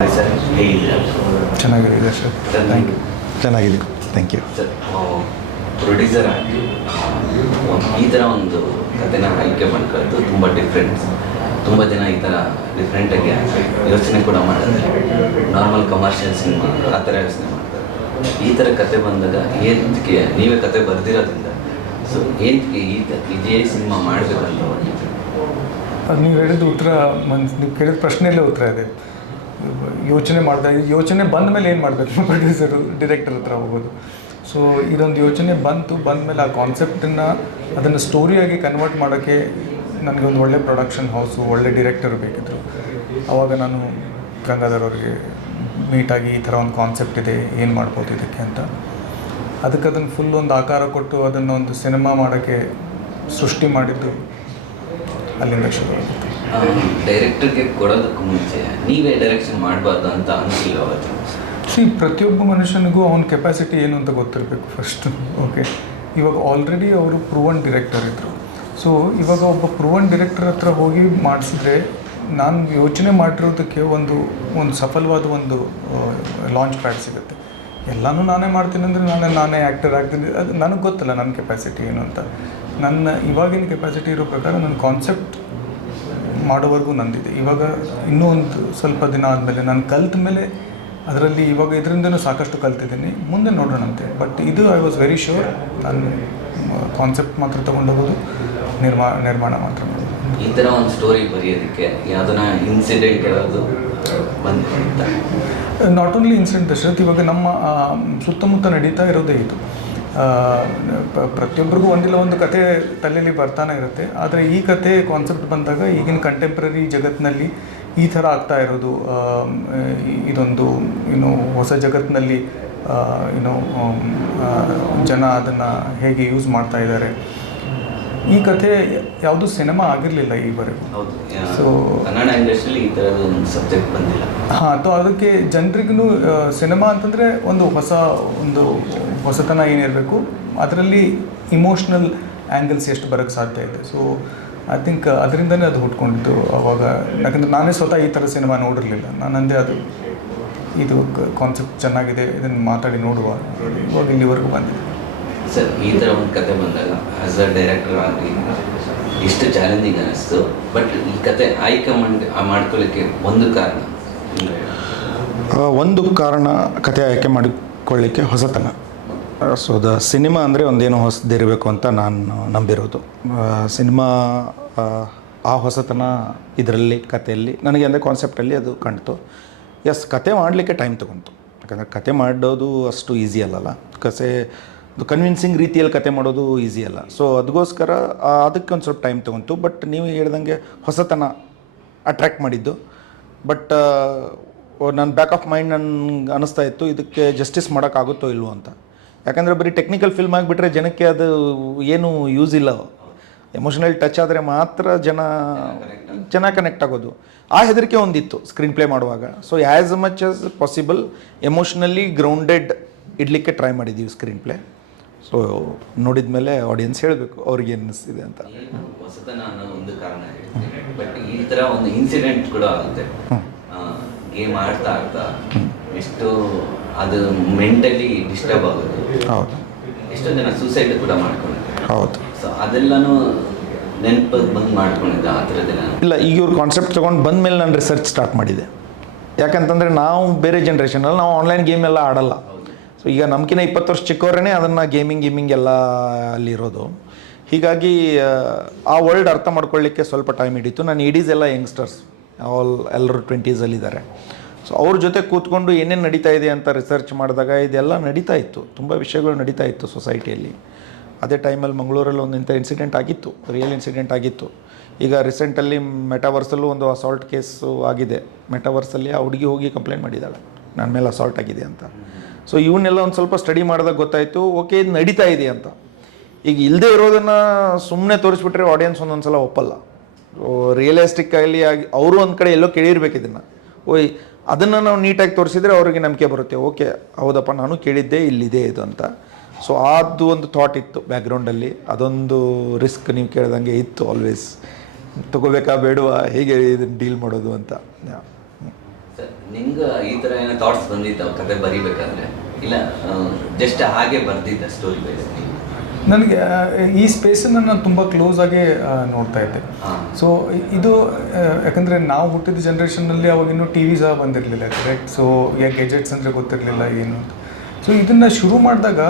Sir ಹೇಗಿದ್ದೀರಾ? ಚೆನ್ನಾಗಿದೆ sir. Thank you. ಚೆನ್ನಾಗಿದೆ, ಥ್ಯಾಂಕ್ ಯು. ಸರ್ ಪ್ರೊಡ್ಯೂಸರ್ ಆಗಿ ಈ ಥರ ಒಂದು ಕಥೆನ ಆಯ್ಕೆ ಮಾಡ್ಕೊಳ್ಳೋದು ತುಂಬ ಡಿಫ್ರೆಂಟ್. ತುಂಬ ಜನ ಈ ಥರ ಡಿಫ್ರೆಂಟಾಗಿ ಯೋಚನೆ ಕೂಡ ಮಾಡಿದ್ರೆ ನಾರ್ಮಲ್ ಕಮರ್ಷಿಯಲ್ ಸಿನಿಮಾ ಆ ಥರ ಯೋಚನೆ ಮಾಡ್ತಾರೆ. ಈ ಥರ ಕತೆ ಬಂದಾಗ ಏನಕ್ಕೆ ನೀವೇ ಕತೆ ಬರ್ದಿರೋದ್ರಿಂದ ಸೊ ಏನಕ್ಕೆ ಇದೇ ಸಿನಿಮಾ ಮಾಡಬೇಕಂತ ಅದು ನೀವು ಹೇಳಿದ ಉತ್ತರ ನೀವು ಕೇಳಿದ ಪ್ರಶ್ನೆಯಲ್ಲೇ ಉತ್ತರ ಇದೆ. ಯೋಚನೆ ಬಂದ ಮೇಲೆ ಏನು ಮಾಡಬೇಕು, ಪ್ರೊಡ್ಯೂಸರು ಡೈರೆಕ್ಟರ್ ಹತ್ರ ಹೋಗೋದು. ಸೊ ಇದೊಂದು ಯೋಚನೆ ಬಂದ ಮೇಲೆ ಆ ಕಾನ್ಸೆಪ್ಟನ್ನು ಅದನ್ನು ಸ್ಟೋರಿಯಾಗಿ ಕನ್ವರ್ಟ್ ಮಾಡೋಕ್ಕೆ ನನಗೆ ಒಂದು ಒಳ್ಳೆ ಪ್ರೊಡಕ್ಷನ್ ಹೌಸು, ಒಳ್ಳೆ ಡೈರೆಕ್ಟರ್ ಬೇಕಿದ್ರು. ಆವಾಗ ನಾನು ಗಂಗಾಧರ್ ಅವ್ರಿಗೆ ಮೀಟಾಗಿ ಈ ಥರ ಒಂದು ಕಾನ್ಸೆಪ್ಟ್ ಇದೆ, ಏನು ಮಾಡ್ಬೋದು ಇದಕ್ಕೆ ಅಂತ. ಅದಕ್ಕೆ ಅದನ್ನು ಫುಲ್ ಒಂದು ಆಕಾರ ಕೊಟ್ಟು ಅದನ್ನು ಒಂದು ಸಿನಿಮಾ ಮಾಡೋಕ್ಕೆ ಸೃಷ್ಟಿ ಮಾಡಿದ್ದು ಅಲ್ಲಿಂದ ಶುರು ಆಗುತ್ತೆ. ಡೈರೆಕ್ಟರ್ಗೆ ಕೊಡೋದಕ್ಕೂ ಮುಂಚೆ ನೀವೇ ಡೈರೆಕ್ಷನ್ ಮಾಡಬಾರ್ದು ಅಂತ ಅನಿಸಿಲ್ಲ ಅವತ್ತು? ಪ್ರತಿಯೊಬ್ಬ ಮನುಷ್ಯನಿಗೂ ಅವನ ಕೆಪಾಸಿಟಿ ಏನು ಅಂತ ಗೊತ್ತಿರಬೇಕು ಫಸ್ಟು. ಓಕೆ, ಇವಾಗ ಆಲ್ರೆಡಿ ಅವರು ಪ್ರೂವನ್ ಡೈರೆಕ್ಟರ್ ಇದ್ದರು. ಸೊ ಇವಾಗ ಒಬ್ಬ ಪ್ರೂವನ್ ಡೈರೆಕ್ಟರ್ ಹತ್ರ ಹೋಗಿ ಮಾಡಿಸಿದ್ರೆ ನಾನು ಯೋಚನೆ ಮಾಡಿರೋದಕ್ಕೆ ಒಂದು ಸಫಲವಾದ ಒಂದು ಲಾಂಚ್ ಪ್ಯಾಡ್ ಸಿಗುತ್ತೆ. ಎಲ್ಲನೂ ನಾನೇ ಮಾಡ್ತೀನಿ ಅಂದರೆ ನಾನೇ ಆ್ಯಕ್ಟರ್ ಆಗ್ತೀನಿ. ಅದು ನನಗೆ ಗೊತ್ತಲ್ಲ ನನ್ನ ಕೆಪಾಸಿಟಿ ಏನು ಅಂತ. ನನ್ನ ಇವಾಗಿನ ಕೆಪಾಸಿಟಿ ಇರೋ ಪ್ರಕಾರ ನನ್ನ ಕಾನ್ಸೆಪ್ಟ್ ಮಾಡೋವರೆಗೂ ನಂದಿದೆ. ಇವಾಗ ಇನ್ನೂ ಒಂದು ಸ್ವಲ್ಪ ದಿನ ಆದಮೇಲೆ ನಾನು ಕಲ್ತ ಮೇಲೆ ಅದರಲ್ಲಿ ಇವಾಗ ಇದರಿಂದನೂ ಸಾಕಷ್ಟು ಕಲ್ತಿದ್ದೀನಿ, ಮುಂದೆ ನೋಡೋಣಂತೆ. ಬಟ್ ಇದು ಐ ವಾಸ್ ವೆರಿ ಶ್ಯೂರ್, ನಾನು ಕಾನ್ಸೆಪ್ಟ್ ಮಾತ್ರ ತೊಗೊಂಡೋಗೋದು, ನಿರ್ಮಾಣ ಮಾತ್ರ ಮಾಡೋದು. ಈ ಥರ ಒಂದು ಸ್ಟೋರಿ ಬರೆಯೋದಕ್ಕೆ ಯಾವುದನ್ನ ಇನ್ಸಿಡೆಂಟ್ ಯಾವುದು ಬಂದಿದೆ? ನಾಟ್ ಓನ್ಲಿ ಇನ್ಸಿಡೆಂಟ್ ದಶರಥ್, ಇವಾಗ ನಮ್ಮ ಸುತ್ತಮುತ್ತ ನಡೀತಾ ಇರೋದೇ ಇದು. ಪ್ರತಿಯೊಬ್ಬರಿಗೂ ಒಂದಿಲ್ಲ ಒಂದು ಕತೆ ತಲೆಯಲ್ಲಿ ಬರ್ತಾನೆ ಇರುತ್ತೆ. ಆದರೆ ಈ ಕತೆ ಕಾನ್ಸೆಪ್ಟ್ ಬಂದಾಗ ಈಗಿನ ಕಂಟೆಂಪ್ರರಿ ಜಗತ್ತಿನಲ್ಲಿ ಈ ಥರ ಆಗ್ತಾ ಇರೋದು, ಇದೊಂದು ಹೊಸ ಜಗತ್ತಿನಲ್ಲಿ ಜನ ಅದನ್ನು ಹೇಗೆ ಯೂಸ್ ಮಾಡ್ತಾ ಇದ್ದಾರೆ. ಈ ಕಥೆ ಯಾವುದೂ ಸಿನಿಮಾ ಆಗಿರಲಿಲ್ಲ ಈವರೆಗೂ. ಸೊ ಕನ್ನಡ ಇಂಡಸ್ಟ್ರಿಯಲ್ಲಿ ಈ ಥರದ ಒಂದು ಸಬ್ಜೆಕ್ಟ್ ಬಂದಿಲ್ಲ. ಅಥವಾ ಅದಕ್ಕೆ ಜನರಿಗೂ ಸಿನಿಮಾ ಅಂತಂದರೆ ಒಂದು ಹೊಸತನ ಏನಿರಬೇಕು, ಅದರಲ್ಲಿ ಇಮೋಷ್ನಲ್ ಆ್ಯಂಗಲ್ಸ್ ಎಷ್ಟು ಬರೋಕ್ಕೆ ಸಾಧ್ಯ ಇದೆ. ಸೊ ಐ ಥಿಂಕ್ ಅದರಿಂದನೇ ಅದು ಹುಟ್ಕೊಂಡಿದ್ದು ಅವಾಗ. ಯಾಕಂದರೆ ನಾನೇ ಸ್ವತಃ ಈ ಥರ ಸಿನಿಮಾ ನೋಡಿರಲಿಲ್ಲ. ನಾನಂದೇ ಇದು ಕಾನ್ಸೆಪ್ಟ್ ಚೆನ್ನಾಗಿದೆ, ಇದನ್ನು ಮಾತಾಡಿ ನೋಡುವ, ಇವಾಗ ಇಲ್ಲಿವರೆಗೂ ಬಂದಿದೆ. ಸರ್, ಈ ಥರ ಒಂದು ಕತೆ ಬಂದಾಗ ಆ್ಯಸ್ ಅ ಡೈರೆಕ್ಟರ್ ಆಗಿ ಎಷ್ಟು ಚಾಲೆಂಜಿಂಗ್ ಅನ್ನಿಸ್ತು. ಬಟ್ ಈ ಕತೆ ಆಯ್ಕೆ ಮಾಡ್ಕೊಳ್ಳಿಕ್ಕೆ ಒಂದು ಕಾರಣ ಕತೆ ಆಯ್ಕೆ ಮಾಡಿಕೊಳ್ಳಿಕ್ಕೆ ಹೊಸತನ. ಸೊ ಸಿನಿಮಾ ಅಂದರೆ ಒಂದೇನೋ ಹೊಸದಿರಬೇಕು ಅಂತ ನಾನು ನಂಬಿರೋದು. ಸಿನಿಮಾ ಆ ಹೊಸತನ ಇದರಲ್ಲಿ ಕಥೆಯಲ್ಲಿ ನನಗೆ ಅಂದರೆ ಕಾನ್ಸೆಪ್ಟಲ್ಲಿ ಅದು ಕಾಣ್ತು. ಕತೆ ಮಾಡಲಿಕ್ಕೆ ಟೈಮ್ ತೊಗೊಂತು. ಯಾಕಂದರೆ ಕತೆ ಮಾಡೋದು ಅಷ್ಟು ಈಸಿ ಅಲ್ಲಲ್ಲ. ಅದು ಕನ್ವಿನ್ಸಿಂಗ್ ರೀತಿಯಲ್ಲಿ ಕತೆ ಮಾಡೋದು ಈಸಿ ಅಲ್ಲ. ಸೊ ಅದಕ್ಕೋಸ್ಕರ ಅದಕ್ಕೆ ಒಂದು ಸ್ವಲ್ಪ ಟೈಮ್ ತೊಗೊಂತು. ಬಟ್ ನೀವು ಹೇಳ್ದಂಗೆ ಹೊಸತನ ಅಟ್ರ್ಯಾಕ್ಟ್ ಮಾಡಿದ್ದು. ಬಟ್ ನನ್ನ ಬ್ಯಾಕ್ ಆಫ್ ಮೈಂಡ್ ನನಗೆ ಅನ್ನಿಸ್ತಾ ಇತ್ತು, ಇದಕ್ಕೆ ಜಸ್ಟಿಸ್ ಮಾಡೋಕ್ಕಾಗುತ್ತೋ ಇಲ್ವೋ ಅಂತ. ಯಾಕಂದರೆ ಬರೀ ಟೆಕ್ನಿಕಲ್ ಫಿಲ್ಮ್ ಆಗಿಬಿಟ್ರೆ ಜನಕ್ಕೆ ಅದು ಏನು ಯೂಸ್ ಇಲ್ಲ. ಎಮೋಷನಲ್ ಟಚ್ ಆದರೆ ಮಾತ್ರ ಚೆನ್ನಾಗಿ ಕನೆಕ್ಟ್ ಆಗೋದು. ಆ ಹೆದರಿಕೆ ಒಂದಿತ್ತು ಸ್ಕ್ರೀನ್ ಪ್ಲೇ ಮಾಡುವಾಗ. So as much as possible emotionally grounded ಇಡಲಿಕ್ಕೆ ಟ್ರೈ ಮಾಡಿದ್ದೀವಿ ಸ್ಕ್ರೀನ್ ಪ್ಲೇ. ಸೊ ನೋಡಿದ ಮೇಲೆ ಆಡಿಯನ್ಸ್ ಹೇಳಬೇಕು ಅವ್ರಿಗೆ ಅನ್ನಿಸ್ತಿದೆ ಅಂತ. ಹೊಸತನ ಅನ್ನೋ ಒಂದು ಕಾರಣ. ಬಟ್ ಈ ಥರ ಒಂದು ಇನ್ಸಿಡೆಂಟ್ ಕೂಡ ಆಗುತ್ತೆ. ಗೇಮ್ ಆಡ್ತಾ ಎಷ್ಟು ಅದು ಮೆಂಟಲಿ ಡಿಸ್ಟರ್ಬ್ ಆಗೋದು. ಹೌದು, ಎಷ್ಟೋ ಜನ ಸೂಸೈಡ್ ಕೂಡ ಮಾಡ್ಕೊಂಡಿದ್ದಾರೆ. ಹೌದು. ಸೊ ಅದೆಲ್ಲನೂ ನೆನಪು ಬಂದು ಮಾಡ್ಕೊಂಡಿದ್ದೆ ಆ ಥರದ್ದೆಲ್ಲ ಇಲ್ಲ. ಈಗ ಇವ್ರು ಕಾನ್ಸೆಪ್ಟ್ ತೊಗೊಂಡು ಬಂದ ಮೇಲೆ ನಾನು ರಿಸರ್ಚ್ ಸ್ಟಾರ್ಟ್ ಮಾಡಿದೆ. ಯಾಕಂತಂದರೆ ನಾವು ಬೇರೆ ಜನ್ರೇಷನಲ್ಲಿ ನಾವು ಆನ್ಲೈನ್ ಗೇಮ್ ಎಲ್ಲ ಆಡಲ್ಲ. ಸೊ ಈಗ ನಮ್ಗಿಂತ 20 ವರ್ಷ ಚಿಕ್ಕವರೇ ಅದನ್ನು ಗೇಮಿಂಗ್ ಎಲ್ಲ ಅಲ್ಲಿರೋದು. ಹೀಗಾಗಿ ಆ ವರ್ಲ್ಡ್ ಅರ್ಥ ಮಾಡ್ಕೊಳ್ಳಿಕ್ಕೆ ಸ್ವಲ್ಪ ಟೈಮ್ ಹಿಡಿತು. ನಾನು ಇಡೀಸ್ ಎಲ್ಲ ಯಂಗ್ಸ್ಟರ್ಸ್ ಎಲ್ಲರೂ 20ಸಲ್ಲಿದ್ದಾರೆ. ಸೊ ಅವ್ರ ಜೊತೆ ಕೂತ್ಕೊಂಡು ಏನೇನು ನಡೀತಾ ಇದೆ ಅಂತ ರಿಸರ್ಚ್ ಮಾಡಿದಾಗ ಇದೆಲ್ಲ ನಡೀತಾ ಇತ್ತು. ತುಂಬ ವಿಷಯಗಳು ನಡೀತಾ ಇತ್ತು ಸೊಸೈಟಿಯಲ್ಲಿ. ಅದೇ ಟೈಮಲ್ಲಿ ಮಂಗಳೂರಲ್ಲಿ ಒಂದು ಇಂಥ ಇನ್ಸಿಡೆಂಟ್ ಆಗಿತ್ತು, ರಿಯಲ್ ಇನ್ಸಿಡೆಂಟ್ ಆಗಿತ್ತು. ಈಗ ರೀಸೆಂಟಲ್ಲಿ ಮೆಟಾವರ್ಸಲ್ಲೂ ಒಂದು ಅಸಾಲ್ಟ್ ಕೇಸು ಆಗಿದೆ. ಮೆಟಾವರ್ಸಲ್ಲಿ ಆ ಹುಡುಗಿ ಹೋಗಿ ಕಂಪ್ಲೇಂಟ್ ಮಾಡಿದ್ದಾಳೆ, ನನ್ನ ಮೇಲೆ ಅಸಾಲ್ಟ್ ಆಗಿದೆ ಅಂತ. ಸೊ ಇವನ್ನೆಲ್ಲ ಒಂದು ಸ್ವಲ್ಪ ಸ್ಟಡಿ ಮಾಡಿದಾಗ ಗೊತ್ತಾಯಿತು, ಓಕೆ ಇದು ನಡೀತಾ ಇದೆ ಅಂತ. ಈಗ ಇಲ್ಲದೆ ಇರೋದನ್ನು ಸುಮ್ಮನೆ ತೋರಿಸ್ಬಿಟ್ರೆ ಆಡಿಯನ್ಸ್ ಒಂದೊಂದು ಸಲ ಒಪ್ಪಲ್ಲ. ರಿಯಲಿಸ್ಟಿಕ್ ಆಗಿ ಅವರು ಒಂದು ಕಡೆ ಎಲ್ಲೋ ಕೇಳಿರ್ಬೇಕು ಇದನ್ನು. ಅದನ್ನು ನಾವು ನೀಟಾಗಿ ತೋರಿಸಿದರೆ ಅವ್ರಿಗೆ ನಂಬಿಕೆ ಬರುತ್ತೆ. ಓಕೆ ಹೌದಪ್ಪ, ನಾನು ಕೇಳಿದ್ದೆ, ಇಲ್ಲಿದೆ ಇದು ಅಂತ. ಸೊ ಅದು ಒಂದು ಥಾಟ್ ಇತ್ತು ಬ್ಯಾಕ್ಗ್ರೌಂಡಲ್ಲಿ. ಅದೊಂದು ರಿಸ್ಕ್ ನೀವು ಕೇಳ್ದಂಗೆ ಇತ್ತು ಆಲ್ವೇಸ್. ತಗೋಬೇಕಾ ಬೇಡವಾ, ಹೇಗೆ ಇದನ್ನು ಡೀಲ್ ಮಾಡೋದು ಅಂತ. ನಿಂಗೆ ಈ ಥರ ಏನೋ ಥಾಟ್ಸ್ ಬಂದಿತ್ತು ಕತೆ ಬರಿಬೇಕಾದ್ರೆ, ಇಲ್ಲ ಜಸ್ಟ್ ಹಾಗೆ ಬರ್ದಿದ್ದ ಸ್ಟೋರಿ ಬೇಸ್? ನನಗೆ ಈ ಸ್ಪೇಸನ್ನು ನಾನು ತುಂಬ ಕ್ಲೋಸ್ ಆಗಿ ನೋಡ್ತಾ ಇದ್ದೆ. ಸೊ ಇದು ಯಾಕಂದರೆ ನಾವು ಹುಟ್ಟಿದ ಜನ್ರೇಷನ್ನಲ್ಲಿ ಅವಾಗಿನ್ನೂ ಟಿ ವಿ ಸಹ ಬಂದಿರಲಿಲ್ಲ, ಕರೆಕ್ಟ್. ಸೊ ಗೆಜೆಟ್ಸ್ ಅಂದರೆ ಗೊತ್ತಿರಲಿಲ್ಲ ಏನು ಅಂತ. ಸೊ ಇದನ್ನು ಶುರು ಮಾಡಿದಾಗ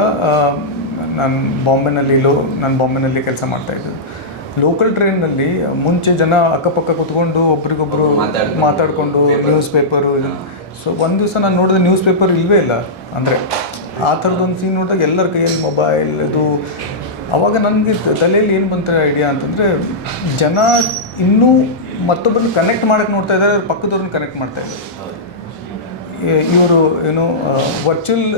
ನಾನು ಬಾಂಬೆನಲ್ಲಿ ಕೆಲಸ ಮಾಡ್ತಾಯಿದ್ದೆ. ಲೋಕಲ್ ಟ್ರೈನ್ನಲ್ಲಿ ಮುಂಚೆ ಜನ ಅಕ್ಕಪಕ್ಕ ಕೂತ್ಕೊಂಡು ಒಬ್ರಿಗೊಬ್ರು ಮಾತಾಡಿಕೊಂಡು ನ್ಯೂಸ್ ಪೇಪರು. ಸೊ ಒಂದು ದಿವಸ ನಾನು ನೋಡಿದೆ ನ್ಯೂಸ್ ಪೇಪರ್ ಇಲ್ಲವೇ ಇಲ್ಲ. ಅಂದರೆ ಆ ಥರದೊಂದು ಸೀನ್ ನೋಡಿದಾಗ ಎಲ್ಲರ ಕೈಯಲ್ಲಿ ಮೊಬೈಲ್ ಇದು. ಆವಾಗ ನನಗೆ ತಲೆಯಲ್ಲಿ ಏನು ಬಂತ ಐಡಿಯಾ ಅಂತಂದರೆ, ಜನ ಇನ್ನೂ ಮತ್ತೊಬ್ಬರನ್ನ ಕನೆಕ್ಟ್ ಮಾಡೋಕ್ಕೆ ನೋಡ್ತಾ ಇದ್ದಾರೆ, ಪಕ್ಕದವ್ರನ್ನ ಕನೆಕ್ಟ್ ಮಾಡ್ತಾ ಇದ್ದಾರೆ. ಇವರು ಏನು ವರ್ಚುವಲ್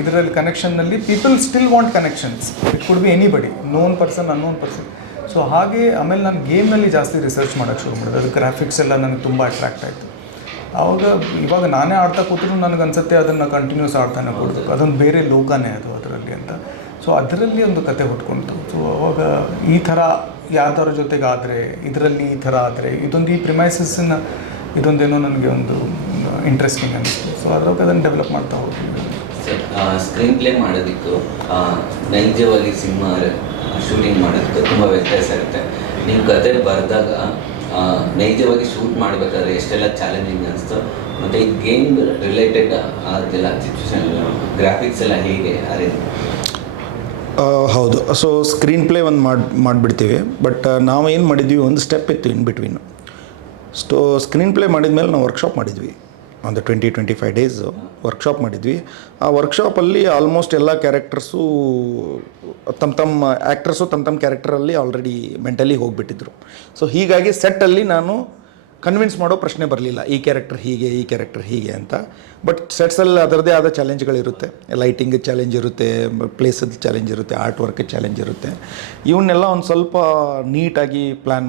ಇದರಲ್ಲಿ ಕನೆಕ್ಷನ್ನಲ್ಲಿ people still want connections. It could be anybody, known person, unknown person. So ಹಾಗೆ ಆಮೇಲೆ ನಾನು ಗೇಮ್ನಲ್ಲಿ ಜಾಸ್ತಿ ರಿಸರ್ಚ್ ಮಾಡೋಕ್ಕೆ ಶುರು ಮಾಡಿದೆ. ಅದು ಗ್ರಾಫಿಕ್ಸ್ ಎಲ್ಲ ನನಗೆ ತುಂಬ ಅಟ್ರಾಕ್ಟ್ ಆಯಿತು. ಇವಾಗ ನಾನೇ ಆಡ್ತಾ ಕೂತ್ರು ನನಗೆ ಅನ್ಸುತ್ತೆ ಅದನ್ನು ಕಂಟಿನ್ಯೂಸ್ ಆಡ್ತಾನೆ ಕೊಡಬೇಕು, ಅದೊಂದು ಬೇರೆ ಲೋಕನೇ ಅದು ಅದರಲ್ಲಿ ಅಂತ. ಸೊ ಅದರಲ್ಲಿ ಒಂದು ಕತೆ ಹುಟ್ಕೊಳ್ತು. ಸೊ ಅವಾಗ ಈ ಥರ ಯಾರ್ದಾರ ಜೊತೆಗಾದರೆ, ಇದರಲ್ಲಿ ಈ ಥರ ಆದರೆ, ಈ ಪ್ರಿಮೈಸಸ್ಸನ್ನು ಇದೊಂದೇನೋ ನನಗೆ ಒಂದು ಇಂಟ್ರೆಸ್ಟಿಂಗ್ ಅನಿಸ್ತು. ಸೊ ಅದ್ರಾಗ ಅದನ್ನು ಡೆವಲಪ್ ಮಾಡ್ತಾ ಹೋಗ್ತೀನಿ. ಸ್ಕ್ರೀನ್ ಪ್ಲೇ ಮಾಡೋದಕ್ಕೂ ನೈಜವಾಗಿ ಸಿನಿಮಾ ಶೂಟಿಂಗ್ ಮಾಡೋದಕ್ಕೆ ತುಂಬ ವ್ಯತ್ಯಾಸ ಇರುತ್ತೆ. ನಿಮ್ಮ ಕತೆ ಬರೆದಾಗ ನೈಜವಾಗಿ ಶೂಟ್ ಮಾಡಬೇಕಾದ್ರೆ ಎಷ್ಟೆಲ್ಲ ಚಾಲೆಂಜಿಂಗ್ ಅನಿಸ್ತು, ಮತ್ತು ಈ ಗೇಮ್ ರಿಲೇಟೆಡ್ ಅದೆಲ್ಲ ಸಿಚುವೇಶನ್, ಗ್ರಾಫಿಕ್ಸ್ ಎಲ್ಲ ಹೇಗೆ ಅರೇಂಜ್? ಹೌದು. ಸೊ ಸ್ಕ್ರೀನ್ ಪ್ಲೇ ಒಂದು ಮಾಡಿಬಿಡ್ತೀವಿ. ಬಟ್ ನಾವು ಏನು ಮಾಡಿದ್ವಿ, ಒಂದು ಸ್ಟೆಪ್ ಇತ್ತು ಇನ್ ಬಿಟ್ವೀನು. ಸ್ಕ್ರೀನ್ ಪ್ಲೇ ಮಾಡಿದ್ಮೇಲೆ ನಾವು ವರ್ಕ್ಶಾಪ್ ಮಾಡಿದ್ವಿ. ಒಂದು 20-25 ಡೇಸು ವರ್ಕ್ಶಾಪ್ ಮಾಡಿದ್ವಿ. ಆ ವರ್ಕ್ಶಾಪಲ್ಲಿ ಆಲ್ಮೋಸ್ಟ್ ಎಲ್ಲ ಕ್ಯಾರೆಕ್ಟರ್ಸು ತಮ್ಮ ಕ್ಯಾರೆಕ್ಟರಲ್ಲಿ ಆಲ್ರೆಡಿ ಮೆಂಟಲಿ ಹೋಗಿಬಿಟ್ಟಿದ್ರು. ಸೊ ಹೀಗಾಗಿ ಸೆಟ್ಟಲ್ಲಿ ನಾನು ಕನ್ವಿನ್ಸ್ ಮಾಡೋ ಪ್ರಶ್ನೆ ಬರಲಿಲ್ಲ, ಈ ಕ್ಯಾರೆಕ್ಟರ್ ಹೀಗೆ ಅಂತ. ಬಟ್ ಸೆಟ್ಸಲ್ಲಿ ಅದರದ್ದೇ ಆದ ಚಾಲೆಂಜ್ಗಳಿರುತ್ತೆ. ಲೈಟಿಂಗ್ ಚಾಲೆಂಜ್ ಇರುತ್ತೆ, ಪ್ಲೇಸದ ಚಾಲೆಂಜ್ ಇರುತ್ತೆ, ಆರ್ಟ್ ವರ್ಕ್ ಚಾಲೆಂಜ್ ಇರುತ್ತೆ. ಇವನ್ನೆಲ್ಲ ಒಂದು ಸ್ವಲ್ಪ ನೀಟಾಗಿ ಪ್ಲ್ಯಾನ್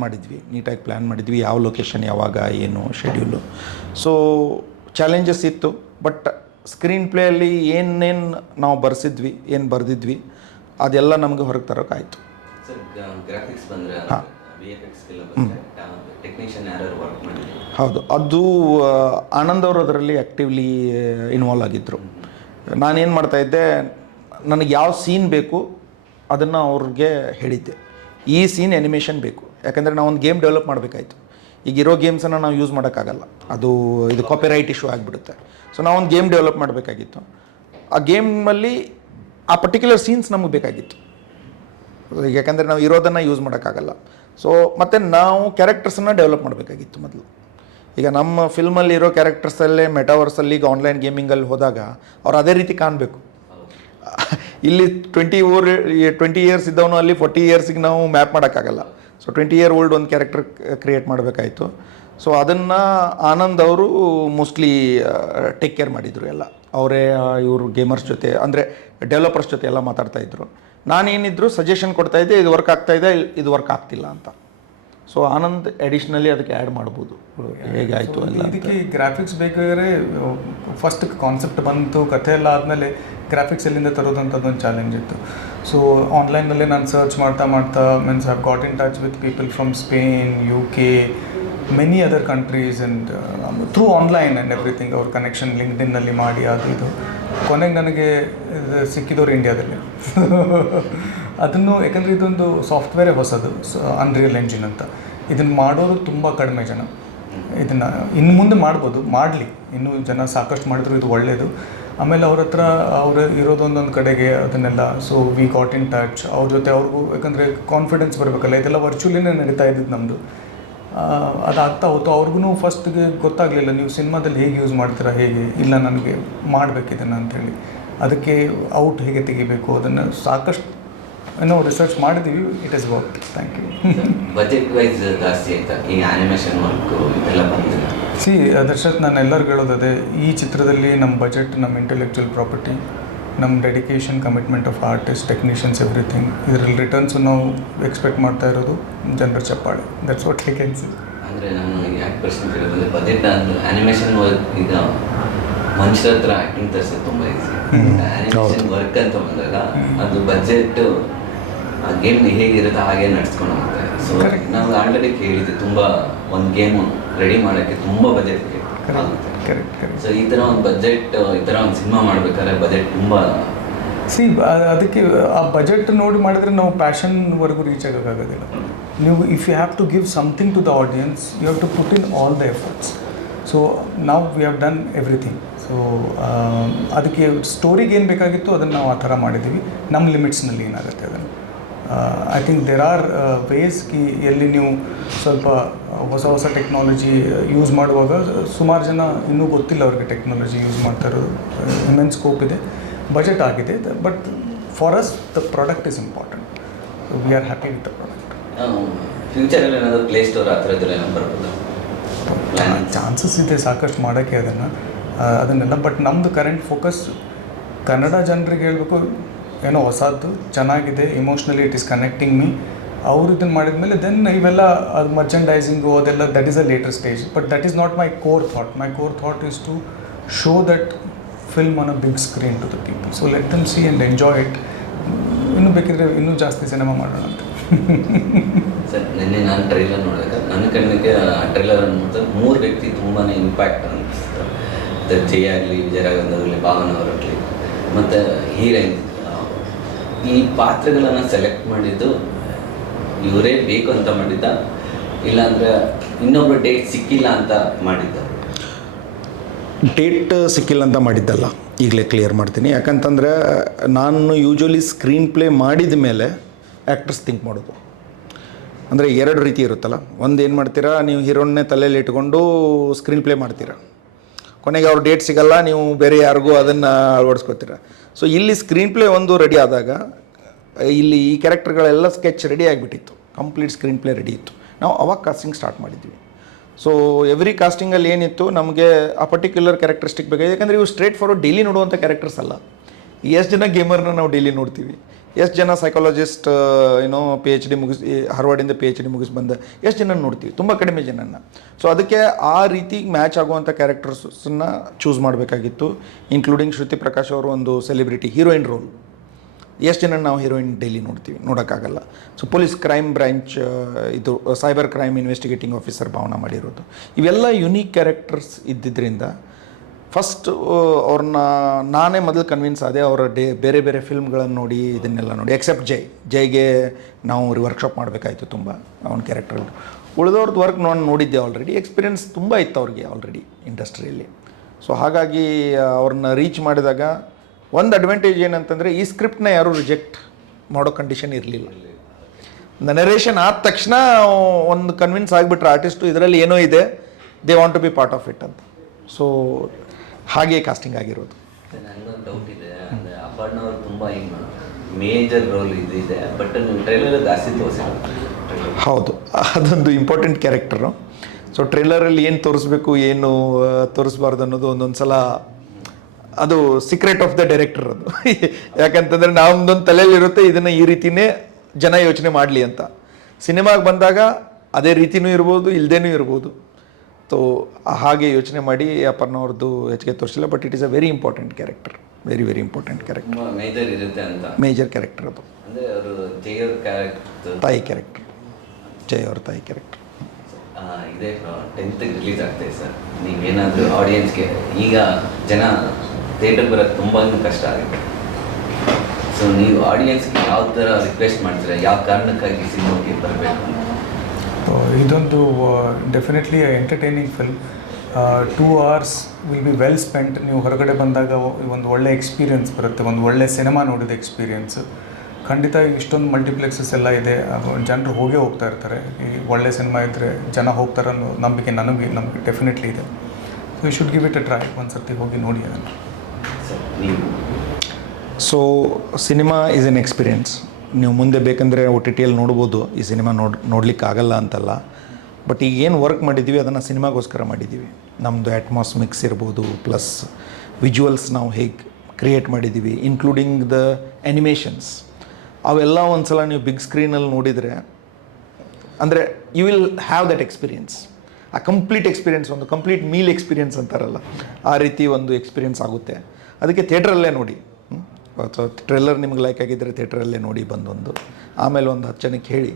ಮಾಡಿದ್ವಿ. ಯಾವ ಲೊಕೇಶನ್, ಯಾವಾಗ, ಏನು ಶೆಡ್ಯೂಲು. ಸೊ ಚಾಲೆಂಜಸ್ ಇತ್ತು. ಬಟ್ ಸ್ಕ್ರೀನ್ ಪ್ಲೇಯಲ್ಲಿ ಏನೇನು ನಾವು ಬರೆದಿದ್ವಿ ಅದೆಲ್ಲ ನಮಗೆ ಹೊರಗೆ ತರೋಕ್ಕಾಯಿತು. ಸರ್, ಗ್ರಾಫಿಕ್ಸ್ ಬಂದರೆ ಟೆಕ್ನಿಷಿಯನ್ ಯಾರು ವರ್ಕ್ ಮಾಡಿದ್ರು? ಹೌದು, ಅದು ಆನಂದ್ ಅವರು ಅದರಲ್ಲಿ ಆ್ಯಕ್ಟಿವ್ಲಿ ಇನ್ವಾಲ್ವ್ ಆಗಿದ್ದರು. ನಾನೇನು ಮಾಡ್ತಾಯಿದ್ದೆ, ನನಗೆ ಯಾವ ಸೀನ್ ಬೇಕು ಅದನ್ನು ಅವ್ರಿಗೆ ಹೇಳಿದ್ದೆ. ಈ ಸೀನ್ ಆ್ಯನಿಮೇಷನ್ ಬೇಕು, ಯಾಕಂದರೆ ನಾವು ಒಂದು ಗೇಮ್ ಡೆವಲಪ್ ಮಾಡಬೇಕಾಯ್ತು. ಈಗಿರೋ ಗೇಮ್ಸನ್ನು ನಾವು ಯೂಸ್ ಮಾಡೋಕ್ಕಾಗಲ್ಲ, ಇದು ಕಾಪಿರೈಟ್ ಇಶ್ಯೂ ಆಗಿಬಿಡುತ್ತೆ. ಸೊ ನಾವೊಂದು ಗೇಮ್ ಡೆವಲಪ್ ಮಾಡಬೇಕಾಗಿತ್ತು. ಆ ಗೇಮಲ್ಲಿ ಆ ಪರ್ಟಿಕ್ಯುಲರ್ ಸೀನ್ಸ್ ನಮಗೆ ಬೇಕಾಗಿತ್ತು, ಯಾಕಂದರೆ ನಾವು ಇರೋದನ್ನು ಯೂಸ್ ಮಾಡೋಕ್ಕಾಗಲ್ಲ. ಸೊ ಮತ್ತು ನಾವು ಕ್ಯಾರೆಕ್ಟರ್ಸನ್ನು ಡೆವಲಪ್ ಮಾಡಬೇಕಾಗಿತ್ತು ಮೊದಲು. ಈಗ ನಮ್ಮ ಫಿಲ್ಮಲ್ಲಿ ಇರೋ ಕ್ಯಾರೆಕ್ಟರ್ಸಲ್ಲೇ ಮೆಟಾವರ್ಸಲ್ಲಿ ಈಗ ಆನ್ಲೈನ್ ಗೇಮಿಂಗಲ್ಲಿ ಹೋದಾಗ ಅವ್ರು ಅದೇ ರೀತಿ ಕಾಣಬೇಕು. ಇಲ್ಲಿ 20 ಇಯರ್ಸ್ ಇದ್ದವನು ಅಲ್ಲಿ 40 ಇಯರ್ಸಿಗೆ ನಾವು ಮ್ಯಾಪ್ ಮಾಡೋಕ್ಕಾಗಲ್ಲ. ಸೊ 20 ಇಯರ್ ಓಲ್ಡ್ ಒಂದು ಕ್ಯಾರೆಕ್ಟರ್ ಕ್ರಿಯೇಟ್ ಮಾಡಬೇಕಾಯಿತು. ಸೊ ಅದನ್ನು ಆನಂದ್ ಅವರು ಮೋಸ್ಟ್ಲಿ ಟೇಕ್ ಕೇರ್ ಮಾಡಿದರು. ಎಲ್ಲ ಅವರೇ ಇವರು ಗೇಮರ್ಸ್ ಜೊತೆ, ಅಂದರೆ ಡೆವಲಪರ್ಸ್ ಜೊತೆ ಎಲ್ಲ ಮಾತಾಡ್ತಾಯಿದ್ರು. ನಾನೇನಿದ್ರು ಸಜೆಷನ್ ಕೊಡ್ತಾಯಿದ್ದೆ, ಇದು ವರ್ಕ್ ಆಗ್ತಾಯಿದೆ, ಇದು ವರ್ಕ್ ಆಗ್ತಿಲ್ಲ ಅಂತ. ಸೊ ಆನಂದ್ ಅಡಿಷ್ನಲಿ ಅದಕ್ಕೆ ಆ್ಯಡ್ ಮಾಡ್ಬೋದು, ಹೇಗೆ ಆಯಿತು ಎಲ್ಲ. ಇದಕ್ಕೆ ಗ್ರಾಫಿಕ್ಸ್ ಬೇಕಾದ್ರೆ ಫಸ್ಟ್ ಕಾನ್ಸೆಪ್ಟ್ ಬಂತು, ಕಥೆ ಎಲ್ಲ ಆದಮೇಲೆ ಗ್ರಾಫಿಕ್ಸ್ ಎಲ್ಲಿಂದ ತರೋದಂಥದ್ದೊಂದು ಚಾಲೆಂಜ್ ಇತ್ತು. ಸೊ ಆನ್ಲೈನಲ್ಲೇ ನಾನು ಸರ್ಚ್ ಮಾಡ್ತಾ means I got in touch with people from Spain, UK, many other countries and through online and everything. ಅವ್ರ ಕನೆಕ್ಷನ್ ಲಿಂಕ್ಡ್ಇನ್ನಲ್ಲಿ ಮಾಡಿ ಅದು ಇದು. ಕೊನೆಗೆ ನನಗೆ ಸಿಕ್ಕಿದವರು ಇಂಡಿಯಾದಲ್ಲಿ. ಅದನ್ನು ಯಾಕಂದರೆ ಇದೊಂದು ಸಾಫ್ಟ್ವೇರೇ ಹೊಸದು, ಅನ್ರಿಯಲ್ ಎಂಜಿನ್ ಅಂತ. ಇದನ್ನು ಮಾಡೋರು ತುಂಬ ಕಡಿಮೆ ಜನ. ಇದನ್ನು ಇನ್ನು ಮುಂದೆ ಮಾಡ್ಬೋದು, ಮಾಡಲಿ, ಇನ್ನೂ ಜನ ಸಾಕಷ್ಟು ಮಾಡಿದ್ರು ಇದು ಒಳ್ಳೆಯದು. ಆಮೇಲೆ ಅವ್ರ ಹತ್ರ ಅವರು ಇರೋದೊಂದೊಂದು ಕಡೆಗೆ ಅದನ್ನೆಲ್ಲ. So we got in touch ಅವ್ರ ಜೊತೆ. ಅವ್ರಿಗೂ ಯಾಕಂದರೆ ಕಾನ್ಫಿಡೆನ್ಸ್ ಬರಬೇಕಲ್ಲ, ಇದೆಲ್ಲ ವರ್ಚುವಲಿನೇ ನಡೀತಾ ಇದ್ದಿದ್ದು ನಮ್ಮದು. ಅದಾಗ್ತಾ ಹೋಯ್ತು. ಅವ್ರಿಗೂ ಫಸ್ಟ್ಗೆ ಗೊತ್ತಾಗಲಿಲ್ಲ, ನೀವು ಸಿನಿಮಾದಲ್ಲಿ ಹೇಗೆ ಯೂಸ್ ಮಾಡ್ತೀರಾ, ಹೇಗೆ ಇಲ್ಲ ನನಗೆ ಮಾಡಬೇಕಿದನ್ನು ಅಂಥೇಳಿ. ಅದಕ್ಕೆ ಔಟ್ ಹೇಗೆ ತೆಗಿಬೇಕು ಅದನ್ನು ಸಾಕಷ್ಟು ನಾವು ರಿಸರ್ಚ್ ಮಾಡಿದ್ದೀವಿ. It is work. Thank you. Budget wise ಜಾಸ್ತಿ ಆಯ್ತಾ ಈ ಆ್ಯನಿಮೇಷನ್ ವರ್ಕು ಇದೆಲ್ಲ ಬಂದಿಲ್ಲ? ದರ್ಶಕ್, ನಾನು ಎಲ್ಲರಿಗೂ ಹೇಳೋದೇ, ಈ ಚಿತ್ರದಲ್ಲಿ ನಮ್ಮ ಬಜೆಟ್, ನಮ್ಮ ಇಂಟೆಲೆಕ್ಚುಯಲ್ ಪ್ರಾಪರ್ಟಿ, ನಮ್ಮ dedication, commitment of artist, technicians, everything. ಇದರಲ್ಲಿ ರಿಟರ್ನ್ಸು ನಾವು ಎಕ್ಸ್ಪೆಕ್ಟ್ ಮಾಡ್ತಾ ಇರೋದು ಜನರ ಚಪ್ಪಾಳೆ. That's what I can say. ಅಂದರೆ ನಾನು ಯಾಕೆ ಪ್ರಶ್ನೆ ಕೇಳೋದು, ಬಜೆಟ್ ಅಂದರೆ ಆ್ಯನಿಮೇಷನ್ ವರ್ಕ್ ಈಗ ಮನುಷ್ಯರ ಹತ್ರ ಆ್ಯಕ್ಟಿಂಗ್ ತರಿಸೋದು ತುಂಬ ಈಸಿ. ಆ್ಯನಿಮೇಷನ್ ವರ್ಕ್ ಅಂತ ಬಂದಾಗ ಅದು ಬಜೆಟ್ ಆ ಗೇಮ್ ಹೇಗಿರುತ್ತೆ ಹಾಗೆ ನಡ್ಸ್ಕೊಂಡು ಹೋಗುತ್ತೆ. ಸೊ ನಾವು ಆಲ್ರೆಡಿ ಕೇಳಿದ್ದೆ, ತುಂಬ ಒಂದು ಗೇಮು ರೆಡಿ ಮಾಡೋಕ್ಕೆ ತುಂಬ ಬಜೆಟ್ ಆಗುತ್ತೆ. ಕರೆಕ್ಟ್. ಸೊ ಈ ಥರ ಒಂದು ಬಜೆಟ್, ಈ ಥರ ಒಂದು ಸಿನಿಮಾ ಮಾಡ್ಬೇಕಾದ್ರೆ ಬಜೆಟ್ ತುಂಬ ಅದಕ್ಕೆ ಆ ಬಜೆಟ್ ನೋಡಿ ಮಾಡಿದರೆ ನಾವು ಪ್ಯಾಷನ್ವರೆಗೂ ರೀಚ್ ಆಗೋಕ್ಕಾಗೋದಿಲ್ಲ. ನೀವು if you have to give something to the audience, you have to put in all the efforts. So ನಾವು we have done everything. So ಅದಕ್ಕೆ ಸ್ಟೋರಿಗೆ ಏನು ಬೇಕಾಗಿತ್ತು ಅದನ್ನು ನಾವು ಆ ಥರ ಮಾಡಿದ್ದೀವಿ. ನಮ್ಮ ಲಿಮಿಟ್ಸ್ನಲ್ಲಿ ಏನಾಗುತ್ತೆ ಅದನ್ನು. I think there are ways ಎಲ್ಲಿ ನೀವು ಸ್ವಲ್ಪ ಹೊಸ ಟೆಕ್ನಾಲಜಿ ಯೂಸ್ ಮಾಡುವಾಗ ಸುಮಾರು ಜನ ಇನ್ನೂ ಗೊತ್ತಿಲ್ಲ ಅವ್ರಿಗೆ ಟೆಕ್ನಾಲಜಿ ಯೂಸ್ ಮಾಡ್ತಾ ಇರೋದು. ಇಮೆನ್ಸ್ ಸ್ಕೋಪ್ ಇದೆ, ಬಜೆಟ್ ಆಗಿದೆ. But for us the product is important. We are happy with the product. ಫ್ಯೂಚರಲ್ಲಿ ಏನಾದರೂ ಪ್ಲೇ ಸ್ಟೋರ್ ಆ ಥರದ್ದು ಏನೋ ಬರ್ಬೋದು? ಚಾನ್ಸಸ್ ಇದೆ ಸಾಕಷ್ಟು ಮಾಡೋಕ್ಕೆ ಅದನ್ನೆಲ್ಲ. ಬಟ್ ನಮ್ಮದು ಕರೆಂಟ್ ಫೋಕಸ್ ಕನ್ನಡ ಜನರಿಗೆ ಹೇಳಬೇಕು, ಏನೋ ಹೊಸದು ಚೆನ್ನಾಗಿದೆ, emotionally it is connecting me. ಅವ್ರು ಇದನ್ನು ಮಾಡಿದ್ಮೇಲೆ ದೆನ್ ಇವೆಲ್ಲ ಅದು ಮರ್ಚೆಂಡೈಸಿಂಗು ಅದೆಲ್ಲ that is a later stage. But that is not my core thought. My core thought is to show that film on a big screen to the people. So let them see and enjoy it. ಇನ್ನೂ ಬೇಕಿದ್ರೆ ಇನ್ನೂ ಜಾಸ್ತಿ cinema ಮಾಡೋಣ ಅಂತ. Sir, ನಿನ್ನೆ ನಾನು trailer ನೋಡಿದಾಗ ನನ್ನ ಕಣ್ಣಿಗೆ ಟ್ರೈಲರ್ ನೋಡಿದ್ರೆ 3 ವ್ಯಕ್ತಿ ತುಂಬಾ ಇಂಪ್ಯಾಕ್ಟ್ ಅನಿಸ್ತಾರೆ. ಜಯ ಆಗಲಿ, ವಿಜಯ ರಾಘವೇಂದ್ರ ಭಾವನ ಅವರಾಗಲಿ, ಮತ್ತು ಹೀರೋಯಿನ್. ಈ ಪಾತ್ರಗಳನ್ನು ಸೆಲೆಕ್ಟ್ ಮಾಡಿದ್ದು ಇವರೇ ಬೇಕು ಅಂತ ಮಾಡಿದ್ದ, ಇಲ್ಲಾಂದರೆ ಇನ್ನೊಬ್ಬರು ಡೇಟ್ ಸಿಕ್ಕಿಲ್ಲ ಅಂತ ಮಾಡಿದ್ದ? ಡೇಟ್ ಸಿಕ್ಕಿಲ್ಲ ಅಂತ ಮಾಡಿದ್ದಲ್ಲ, ಈಗಲೇ ಕ್ಲಿಯರ್ ಮಾಡ್ತೀನಿ. ಯಾಕಂತಂದರೆ ನಾನು ಯೂಶ್ವಲಿ ಸ್ಕ್ರೀನ್ ಪ್ಲೇ ಮಾಡಿದ ಮೇಲೆ ಆ್ಯಕ್ಟರ್ಸ್ ಥಿಂಕ್ ಮಾಡೋದು. ಅಂದರೆ 2 ರೀತಿ ಇರುತ್ತಲ್ಲ. ಒಂದು ಏನು ಮಾಡ್ತೀರಾ, ನೀವು ಹೀರೋನ್ನೇ ತಲೆಯಲ್ಲಿ ಇಟ್ಕೊಂಡು ಸ್ಕ್ರೀನ್ ಪ್ಲೇ ಮಾಡ್ತೀರಾ, ಕೊನೆಗೆ ಅವ್ರ ಡೇಟ್ ಸಿಗಲ್ಲ, ನೀವು ಬೇರೆ ಯಾರಿಗೂ ಅದನ್ನು ಅಳವಡಿಸ್ಕೊತೀರ. ಸೊ ಇಲ್ಲಿ ಸ್ಕ್ರೀನ್ ಪ್ಲೇ ಒಂದು ರೆಡಿ ಆದಾಗ ಇಲ್ಲಿ ಈ ಕ್ಯಾರೆಕ್ಟರ್ಗಳೆಲ್ಲ ಸ್ಕೆಚ್ ರೆಡಿ ಆಗಿಬಿಟ್ಟಿತ್ತು, ಕಂಪ್ಲೀಟ್ ಸ್ಕ್ರೀನ್ ಪ್ಲೇ ರೆಡಿ ಇತ್ತು. ನಾವು ಅವಾಗ ಕಾಸ್ಟಿಂಗ್ ಸ್ಟಾರ್ಟ್ ಮಾಡಿದ್ವಿ. ಸೊ ಎವ್ರಿ ಕಾಸ್ಟಿಂಗಲ್ಲಿ ಏನಿತ್ತು, ನಮಗೆ ಆ ಪರ್ಟಿಕ್ಯುಲರ್ ಕ್ಯಾರೆಕ್ಟರಿಸ್ಟಿಕ್ ಬೇಕಾಗಿದೆ. ಯಾಕಂದರೆ ಇವು ಸ್ಟ್ರೇಟ್ ಫಾರ್ವರ್ಡ್ ಡೈಲಿ ನೋಡುವಂಥ ಕ್ಯಾರೆಕ್ಟರ್ಸ್ ಅಲ್ಲ. ಎಷ್ಟು ಜನ ಗೇಮರ್ನ ನಾವು ಡೈಲಿ ನೋಡ್ತೀವಿ, ಎಷ್ಟು ಜನ ಸೈಕಾಲಜಿಸ್ಟ್ ಏನೋ PhD ಮುಗಿಸಿ ಹಾರ್ವರ್ಡಿಂದ PhD ಮುಗಿಸಿ ಬಂದ ಎಷ್ಟು ಜನ ನೋಡ್ತೀವಿ, ತುಂಬ ಕಡಿಮೆ ಜನನ. ಸೊ ಅದಕ್ಕೆ ಆ ರೀತಿ ಮ್ಯಾಚ್ ಆಗುವಂಥ ಕ್ಯಾರೆಕ್ಟರ್ಸನ್ನು ಚೂಸ್ ಮಾಡಬೇಕಾಗಿತ್ತು. ಇನ್ಕ್ಲೂಡಿಂಗ್ ಶ್ರುತಿ ಪ್ರಕಾಶ್ ಅವರು ಒಂದು ಸೆಲೆಬ್ರಿಟಿ ಹೀರೋಯಿನ್ ರೋಲ್. ಎಷ್ಟು ಜನ ನಾವು ಹೀರೋಯಿನ್ ಡೈಲಿ ನೋಡ್ತೀವಿ, ನೋಡೋಕ್ಕಾಗಲ್ಲ. ಸೊ ಪೊಲೀಸ್ ಕ್ರೈಮ್ ಬ್ರ್ಯಾಂಚ್ ಇದು ಸೈಬರ್ ಕ್ರೈಮ್ ಇನ್ವೆಸ್ಟಿಗೇಟಿಂಗ್ ಆಫೀಸರ್ ಭಾವನ ಮಾಡಿರೋದು, ಇವೆಲ್ಲ ಯುನೀಕ್ ಕ್ಯಾರೆಕ್ಟರ್ಸ್ ಇದ್ದಿದ್ದರಿಂದ ಫಸ್ಟ್ ಅವ್ರನ್ನ ನಾನೇ ಮೊದಲು ಕನ್ವಿನ್ಸ್ ಆದೆ. ಅವರ ಬೇರೆ ಬೇರೆ ಫಿಲ್ಮ್ಗಳನ್ನು ನೋಡಿ ಇದನ್ನೆಲ್ಲ ನೋಡಿ, ಎಕ್ಸೆಪ್ಟ್ ಜೈಗೆ ನಾವು ವರ್ಕ್ಶಾಪ್ ಮಾಡಬೇಕಾಯಿತು ತುಂಬ ಅವನ ಕ್ಯಾರೆಕ್ಟರ್. ಉಳಿದವ್ರದ್ದು ವರ್ಕ್ ನಾನು ನೋಡಿದ್ದೆ ಆಲ್ರೆಡಿ, ಎಕ್ಸ್ಪೀರಿಯೆನ್ಸ್ ತುಂಬ ಇತ್ತು ಅವ್ರಿಗೆ ಆಲ್ರೆಡಿ ಇಂಡಸ್ಟ್ರಿಯಲ್ಲಿ. ಸೊ ಹಾಗಾಗಿ ಅವ್ರನ್ನ ರೀಚ್ ಮಾಡಿದಾಗ ಒಂದು ಅಡ್ವಾಂಟೇಜ್ ಏನಂತಂದರೆ ಈ ಸ್ಕ್ರಿಪ್ಟ್ನ ಯಾರೂ ರಿಜೆಕ್ಟ್ ಮಾಡೋ ಕಂಡೀಷನ್ ಇರಲಿಲ್ಲ. ನರೇಷನ್ ಆದ ತಕ್ಷಣ ಒಂದು ಕನ್ವಿನ್ಸ್ ಆಗಿಬಿಟ್ರೆ ಆರ್ಟಿಸ್ಟು ಇದರಲ್ಲಿ ಏನೋ ಇದೆ, they want to be part of it ಅಂತ. ಸೊ ಹಾಗೆ ಕಾಸ್ಟಿಂಗ್ ಆಗಿರೋದು. ನನಗೊಂದು ಡೌಟ್ ಇದೆ, ಅಂದರೆ ಅಪರ್ಣವ್ರು ತುಂಬ ಹಿಂಗೆ ಮೇಜರ್ ರೋಲ್ ಇದೆ, ಬಟ್ ನೀವು ಟ್ರೈಲರ್ ಜಾಸ್ತಿ ತೋರಿಸಿಲ್ಲ. ಹೌದು, ಅದೊಂದು ಇಂಪಾರ್ಟೆಂಟ್ ಕ್ಯಾರೆಕ್ಟರು. ಸೊ ಟ್ರೈಲರಲ್ಲಿ ಏನು ತೋರಿಸ್ಬೇಕು ಏನು ತೋರಿಸ್ಬಾರ್ದು ಅನ್ನೋದು ಒಂದೊಂದು ಸಲ ಅದು ಸೀಕ್ರೆಟ್ ಆಫ್ ದ ಡೈರೆಕ್ಟರ್ ಅದು. ಯಾಕಂತಂದರೆ ನಮ್ಮದೊಂದು ತಲೆಯಲ್ಲಿರುತ್ತೆ, ಇದನ್ನು ಈ ರೀತಿಯೇ ಜನ ಯೋಚನೆ ಮಾಡಲಿ ಅಂತ. ಸಿನಿಮಾಗೆ ಬಂದಾಗ ಅದೇ ರೀತಿಯೂ ಇರ್ಬೋದು, ಇಲ್ಲದೇನೂ ಇರ್ಬೋದು. ಸೊ ಹಾಗೆ ಯೋಚನೆ ಮಾಡಿ ಅಪರ್ಣವ್ರದ್ದು ಹೆಚ್ಚಿಗೆ ತೋರಿಸಿಲ್ಲ. But it is a very important character, very very important character. Major ಇರುತ್ತೆ ಅಂತ. ಮೇಜರ್ ಕ್ಯಾರೆಕ್ಟರ್ ಅದು. ಅಂದರೆ ಅವರು ಜಯ ಕ್ಯಾರೆಕ್ಟರ್, ತಾಯಿ ಕ್ಯಾರೆಕ್ಟರ್, ಜಯ ಅವ್ರ ತಾಯಿ ಕ್ಯಾರೆಕ್ಟರ್. ಇದೇ 10th ರಿಲೀಸ್ ಆಗ್ತಾಯಿದೆ ಸರ್. ನೀವೇನಾದರೂ ಆಡಿಯನ್ಸ್ಗೆ, ಈಗ ಜನ ಥಿಯೇಟರ್ಗೆ ಬರೋದು ತುಂಬ ಕಷ್ಟ ಆಗುತ್ತೆ. ಸೊ ನೀವು ಆಡಿಯನ್ಸ್ಗೆ ಯಾವ ಥರ ರಿಕ್ವೆಸ್ಟ್ ಮಾಡ್ತೀರಾ, ಯಾವ ಕಾರಣಕ್ಕಾಗಿ ಸಿನಿಮಾಗೆ ಬರಬೇಕು ಅಂತ? ಇದೊಂದು definitely entertaining film. 2 hours will be well spent. ನೀವು ಹೊರಗಡೆ ಬಂದಾಗ ಒಂದು ಒಳ್ಳೆ ಎಕ್ಸ್ಪೀರಿಯೆನ್ಸ್ ಬರುತ್ತೆ, ಒಂದು ಒಳ್ಳೆ ಸಿನಿಮಾ ನೋಡಿದ ಎಕ್ಸ್ಪೀರಿಯೆನ್ಸ್. ಖಂಡಿತ ಇಷ್ಟೊಂದು ಮಲ್ಟಿಪ್ಲೆಕ್ಸಸ್ ಎಲ್ಲ ಇದೆ, ಜನರು ಹೋಗ್ತಾ ಇರ್ತಾರೆ. ಈ ಒಳ್ಳೆ ಸಿನಿಮಾ ಇದ್ದರೆ ಜನ ಹೋಗ್ತಾರೆ ಅನ್ನೋ ನಂಬಿಕೆ ನಮಗೆ ಡೆಫಿನೆಟ್ಲಿ ಇದೆ. So you should give it a try. ಒಂದು ಸರ್ತಿ ಹೋಗಿ ನೋಡಿ ಅದನ್ನು. So cinema is an experience. ನೀವು ಮುಂದೆ ಬೇಕಂದರೆ OTTಯಲ್ಲಿ ನೋಡ್ಬೋದು. ಈ ಸಿನಿಮಾ ನೋಡ್ಲಿಕ್ಕೆ ಆಗಲ್ಲ ಅಂತಲ್ಲ, ಬಟ್ ಈಗ ಏನು ವರ್ಕ್ ಮಾಡಿದ್ದೀವಿ ಅದನ್ನು ಸಿನಿಮಾಗೋಸ್ಕರ ಮಾಡಿದ್ದೀವಿ. ನಮ್ಮದು ಅಟ್ಮಾಸ್ ಮಿಕ್ಸ್ ಇರ್ಬೋದು, ಪ್ಲಸ್ ವಿಜುವಲ್ಸ್ ನಾವು ಹೇಗೆ ಕ್ರಿಯೇಟ್ ಮಾಡಿದ್ದೀವಿ, ಇನ್ಕ್ಲೂಡಿಂಗ್ ದ ಆ್ಯನಿಮೇಷನ್ಸ್, ಅವೆಲ್ಲ ಒಂದು ಸಲ ನೀವು ಬಿಗ್ ಸ್ಕ್ರೀನಲ್ಲಿ ನೋಡಿದರೆ ಅಂದರೆ you will have that experience. ಆ ಕಂಪ್ಲೀಟ್ ಎಕ್ಸ್ಪೀರಿಯೆನ್ಸ್, ಒಂದು ಕಂಪ್ಲೀಟ್ ಮೀಲ್ ಎಕ್ಸ್ಪೀರಿಯೆನ್ಸ್ ಅಂತಾರಲ್ಲ, ಆ ರೀತಿ ಒಂದು ಎಕ್ಸ್ಪೀರಿಯೆನ್ಸ್ ಆಗುತ್ತೆ. ಅದಕ್ಕೆ ಥಿಯೇಟ್ರಲ್ಲೇ ನೋಡಿ. ಸೊ ಟ್ರೇಲರ್ ನಿಮ್ಗೆ ಲೈಕ್ ಆಗಿದ್ದರೆ ಥಿಯೇಟ್ರಲ್ಲೇ ನೋಡಿ ಬಂದೊಂದು. ಆಮೇಲೆ ಒಂದು 10 ಜನಕ್ಕೆ ಹೇಳಿ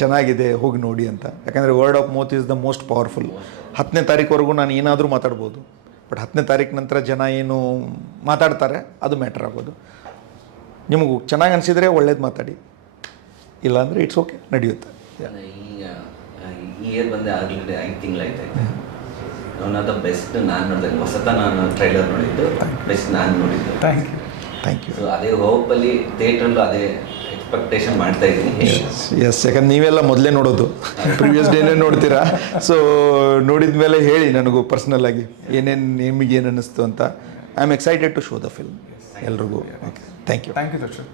ಚೆನ್ನಾಗಿದೆ ಹೋಗಿ ನೋಡಿ ಅಂತ. ಯಾಕಂದರೆ word of mouth is the most powerful. 10ನೇ ತಾರೀಕುವರೆಗೂ ನಾನು ಏನಾದರೂ ಮಾತಾಡ್ಬೋದು, ಬಟ್ 10ನೇ ತಾರೀಕು ನಂತರ ಜನ ಏನು ಮಾತಾಡ್ತಾರೆ ಅದು ಮ್ಯಾಟರ್ ಆಗೋದು. ನಿಮಗೂ ಚೆನ್ನಾಗಿ ಅನಿಸಿದರೆ ಒಳ್ಳೇದು ಮಾತಾಡಿ, ಇಲ್ಲಾಂದರೆ ಇಟ್ಸ್ ಓಕೆ, ನಡೆಯುತ್ತೆ. ಈಗ ಈ ಇಯರ್ ಬಂದೆ ಆಗಲಿಲ್ಲ 5 ತಿಂಗಳಾಯ್ತು. ಒನ್ ಆಫ್ ದ ಬೆಸ್ಟ್ ನಾನು ನೋಡಿದೆ, ಹೊಸತ ನಾನು ಟ್ರೈಲರ್ ನೋಡಿದ್ದು ಬೆಸ್ಟ್ ನಾನು ನೋಡಿದ್ದು. Thank you. ಸೊ ಅದೇ ಹೋಪಲ್ಲಿ ಥಿಯೇಟ್ರಲ್ಲೂ ಅದೇ ಎಕ್ಸ್ಪೆಕ್ಟೇಷನ್ ಮಾಡ್ತಾ ಇದ್ದೀನಿ. ಎಸ್, ಯಾಕಂದ್ರೆ ನೀವೆಲ್ಲ ಮೊದಲೇ ನೋಡೋದು, ಪ್ರಿವಿಯಸ್ ಡೇನೇ ನೋಡ್ತೀರಾ. ಸೊ ನೋಡಿದ ಮೇಲೆ ಹೇಳಿ ನನಗೂ ಪರ್ಸ್ನಲ್ ಆಗಿ ಏನೇನು ನಿಮಗೇನು ಅನ್ನಿಸ್ತು ಅಂತ. I am excited to show the film ಎಲ್ರಿಗೂ. Okay, thank you. Thank you Darshan.